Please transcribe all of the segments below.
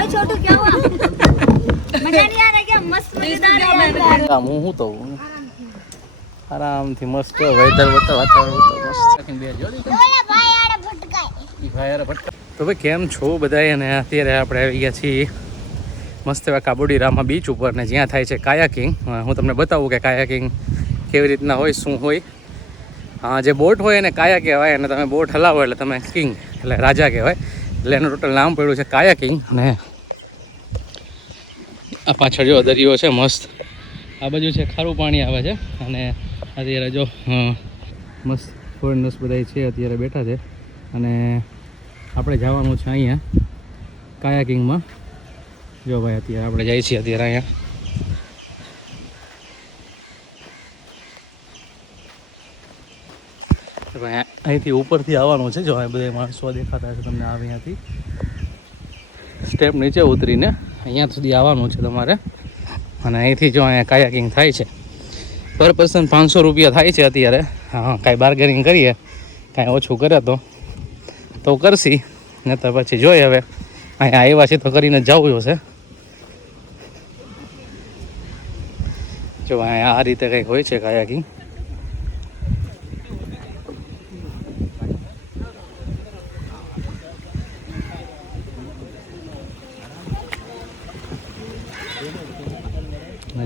ओए छोटू क्या हुआ? मजा नहीं आ रहा क्या? मस्त मजेदार है यार। હું તો આરામથી મસ્ત વેધર વાતાવરણ મસ્ત બેજો ઓલા ભાઈ આડે ભટકાય. ઈ ભાઈ યાર ભટકા. તો ભાઈ કેમ છો બધાય? અને અત્યારે આપણે આવી ગયા છીએ મસ્ત એવા કાબોડીરામા બીચ ઉપર ને જ્યાં થાય છે કાયાકિંગ. હું તમને બતાવું કે કાયાકિંગ કેવી રીતના હોય, શું હોય. હા, જે બોટ હોય એને કાયા કહેવાય, અને તમે બોટ હલાવો એટલે તમે કિંગ એટલે રાજા કહેવાય. એટલે એનું ટોટલ નામ પડ્યું છે કાયાકિંગ. અને આ પાછળ જો દરિયો છે મસ્ત, આ બાજુ છે ખારું પાણી આવે છે. અને અત્યારે જો મસ્ત ફોરેનર્સ બધા છે અત્યારે બેઠા છે. અને આપણે જવાનું છે અહીંયા કાયાકિંગમાં. જો ભાઈ અત્યારે આપણે જઈએ છીએ અત્યારે અહીંયા. ભાઈ અહીંથી ઉપરથી આવવાનું છે. જો અહીં બધા માણસો દેખાતા છે તમને. આવે અહીંયાથી સ્ટેપ નીચે ઉતરીને અહીંયા સુધી આવવાનું છે તમારે. અને અહીંથી જો અહીંયા કાયાકિંગ થાય છે. પર પર્સન 500 રૂપિયા થાય છે અત્યારે. હા, કાંઈ બાર્ગેનિંગ કરીએ, કાંઈ ઓછું કરે તો કરશી, ને તો પછી જોઈએ. હવે અહીંયા આવ્યા છે તો કરીને જવું હશે. જો અહીંયા આ રીતે કંઈક હોય છે કાયાકિંગ.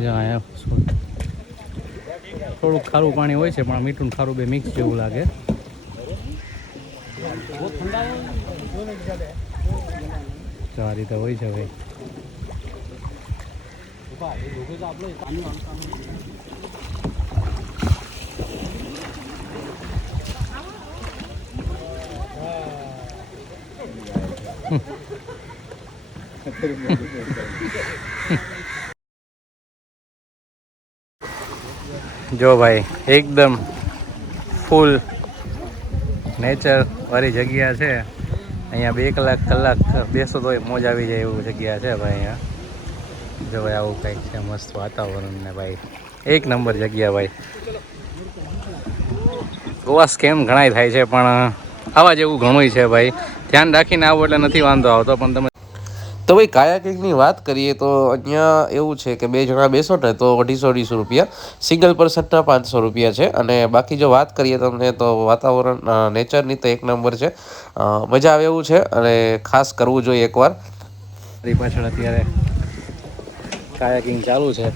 અહીંયા થોડુંક ખારું પાણી હોય છે, પણ મીઠું ખારું બે મિક્સ જેવું લાગે. તો આ રીતે હોય છે ભાઈ. જો ભાઈ એકદમ ફૂલ નેચર વાળી જગ્યા છે. અહીંયા 2 કલાક બેસો તોય મોજ આવી જાય એવું જગ્યા છે ભાઈ. અહીંયા જો ભાઈ આવું કંઈક છે મસ્ત વાતાવરણ ને ભાઈ એક નંબર જગ્યા ભાઈ. ગોવા સ્કેમ ઘણાય થાય છે, પણ આવા જેવું ઘણું છે ભાઈ. ધ્યાન રાખીને આવો એટલે નથી વાંધો આવતો. પણ તમે તો ભાઈ કાયાકિંગની વાત કરીએ તો અહીંયા એવું છે કે 2 જણા બેસો ને તો 250 રૂપિયા, સિંગલ પર્સનના 500 રૂપિયા છે. અને બાકી જો વાત કરીએ તમને તો વાતાવરણ નેચરની તો એક નંબર છે. મજા આવે એવું છે અને ખાસ કરવું જોઈએ એકવાર. મારી પાછળ અત્યારે કાયાકિંગ ચાલુ છે.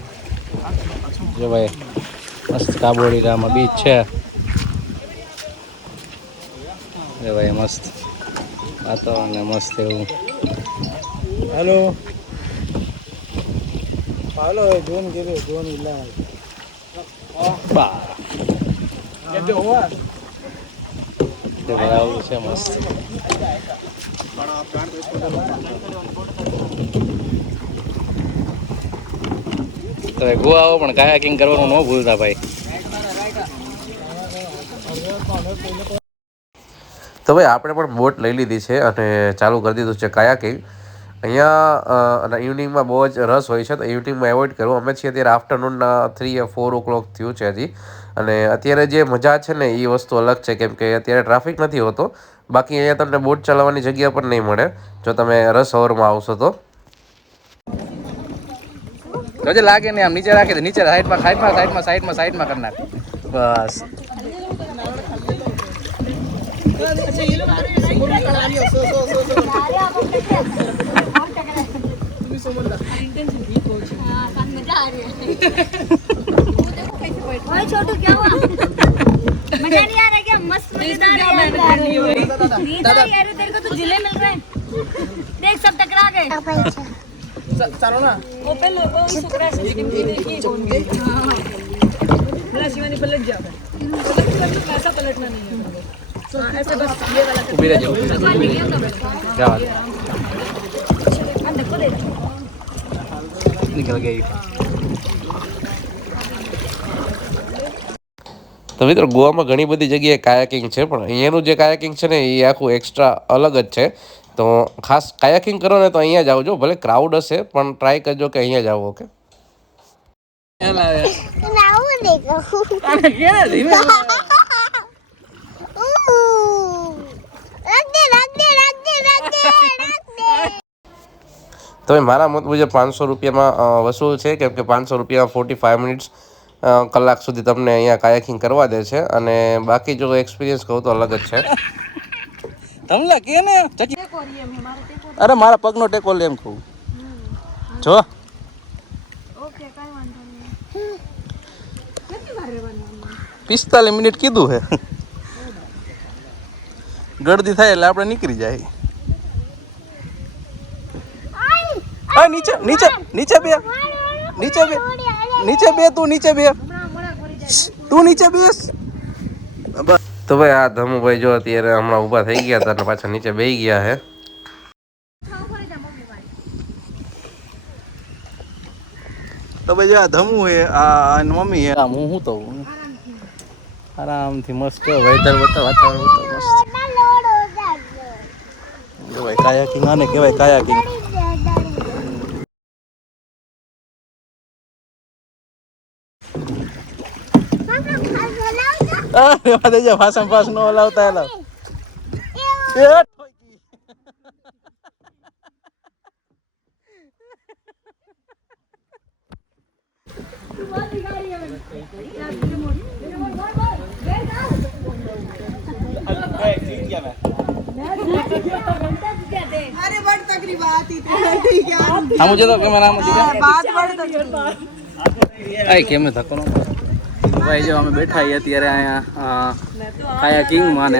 જો ભાઈ મસ્ત કાબોડીરામા બીચ છે. જો ભાઈ મસ્ત વાતાવરણ ને મસ્ત એવું. हेलो हेलो जोन गेले जोन इल्ला બા કેતે હોવા તે ભાઈ આવું છે મસ્ત. તો ગોવા આવો પણ કાયાકિંગ કરવાનું ન ભૂલતા ભાઈ. તો ભાઈ આપણે પણ બોટ લઈ લીધી છે અને ચાલુ કરી દીધું છે કાયાકિંગ. અહીંયા ઇવનિંગમાં બહુ જ રસ હોય છે, તો ઇવનિંગમાં એવોઇડ કરવું. અમે છીએ અત્યારે આફ્ટરનૂનના 3 or 4 o'clock થયું છે હજી. અને અત્યારે જે મજા છે ને એ વસ્તુ અલગ છે, કેમ કે અત્યારે ટ્રાફિક નથી હોતો. બાકી અહીંયા તમને બોટ ચલાવવાની જગ્યા પણ નહીં મળે જો તમે રસ અવરમાં આવશો તો. જો લાગે ને આમ નીચે રાખી દે, નીચે સાઈડમાં કરી નાખ બસ. ओए छोटू क्या हुआ? मजा नहीं आ रहा क्या? मस्त मजेदार है यार। दादा यार तेरे को तो जिले मिल रहे हैं। देख सब टकरा गए। चलो ना ओपन वो सुकरा से लेकिन ये देखिए कौन गए। हां शिवानी पलट जाओ। ऐसा पलटना नहीं है। ऐसे बस ये वाला ઊભી રહેજો. क्या बात देखो दे निकल गई. તો મિત્રો ગોવામાં ઘણી બધી જગ્યાએ કાયાકિંગ છે, પણ અહીંયાનું જે કાયાકિંગ છે ને એ આખું એક્સ્ટ્રા અલગ જ છે. તો ખાસ કાયાકિંગ કરો ને તો અહીંયા જ આવજો. ભલે ક્રાઉડ હશે પણ ટ્રાય કરજો કે અહીંયા જ આવો. ઓકે તો મારા મત મુજબ 500 રૂપિયામાં વસૂલ છે, કેમ કે 500 રૂપિયા 45 મિનિટ્સ કલાક સુધી તમને અહીંયા કાયાકિંગ કરવા દે છે. અને બાકી જો એક્સપિરિયન્સ કહું તો અલગ જ છે. તમલા કે ને અરે મારા પગનો ટેકો લે એમ કહું જો. ઓકે કાઈ વાંધો નહીં. 45 મિનિટ કીધું હે. ગળદી થાય એટલે આપણે નીકળી જાય. આ નીચે નીચે નીચે બે નીચે બે નીચે બે તું નીચે બે તું નીચે બેસ. તો ભાઈ આ ધમુભાઈ જો અત્યારે હમણાં ઊભા થઈ ગયા હતા અને પાછા નીચે બેસી ગયા હે. તો ભાઈ આ ધમુ હે આ મમ્મી હે આમ હું તો આરામથી મસ્ત વેધર વાતાવરણ મસ્ત. જો ભાઈ કાયાકિંગ આને કહેવાય કાયાકિંગ. ભાષણ પાસ નો હલાવતા હલાવ. अरे बड़ तकलीफ आती थी ठीक है मुझे तो कैमरा मुझे बात बड़ तकलीफ આય કેમ ધક્કો નો ભાઈ જો અમે બેઠા છીએ અત્યારે અહીંયા કાયાકિંગ માં ને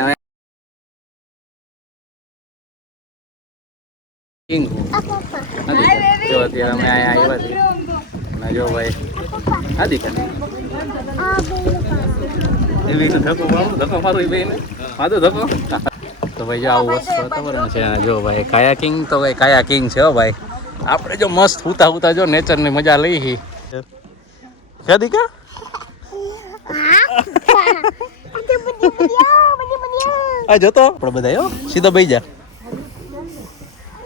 કિંગ જો અત્યારે અમે અહીંયા આવ્યા છીએ અને જો ભાઈ આ દીકરા એવી ધક્કો મારું એ ભાઈને મારો ધક્કો. તો ભાઈ જો આવું વસ્તુ વાતાવરણ છે. જો ભાઈ કાયાકિંગ તો ભાઈ કાયાકિંગ છે હો ભાઈ. આપણે જો મસ્ત હુતા હુતા જો નેચરની મજા લઈ હી क्या दिखा આ જોતો આપણે બધા હો સીધો બેહી જા.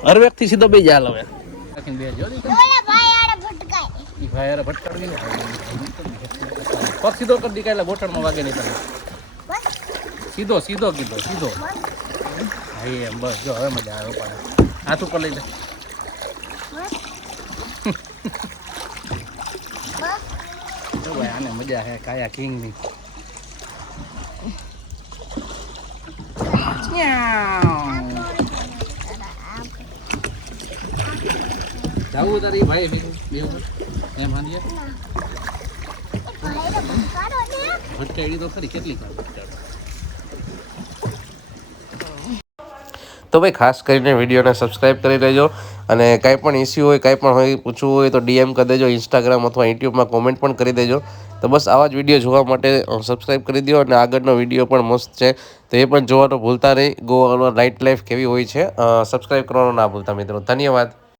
હર વ્યક્તિ સીધો બેહી જા. હવે બે જો ભાઈ આરે ભટકાઈ પગ સીધો કરી દીધા એટલે બોટરમાં વાગે નહીં તને. સીધો સીધો કીધો સીધો. હા એમ બસ જો હવે મજા આવે. પાડે હાથ ઉપર લઈ લે. આને મજા હે કાયાકિંગ ની. જાવું તારી ભાઈ બે એમ હાંડીએ ભટકાડી તો ખરી કેટલી વાર ભટકાડો. તો ભાઈ ખાસ કરીને વિડીયોને સબસ્ક્રાઈબ કરી લેજો. અને કાંઈ પણ ઇસ્યુ હોય કાંઈ પણ હોય પૂછવું હોય તો DM કરી દેજો. ઇન્સ્ટાગ્રામ અથવા યુટ્યુબમાં કોમેન્ટ પણ કરી દેજો. તો બસ આવા જ વિડીયો જોવા માટે સબસ્ક્રાઈબ કરી દો. અને આગળનો વિડીયો પણ મસ્ત છે તો એ પણ જોવાનું ભૂલતા નહીં. ગોવાનો નાઇટ લાઈફ કેવી હોય છે સબસ્ક્રાઈબ કરવાનું ના ભૂલતા મિત્રો. ધન્યવાદ.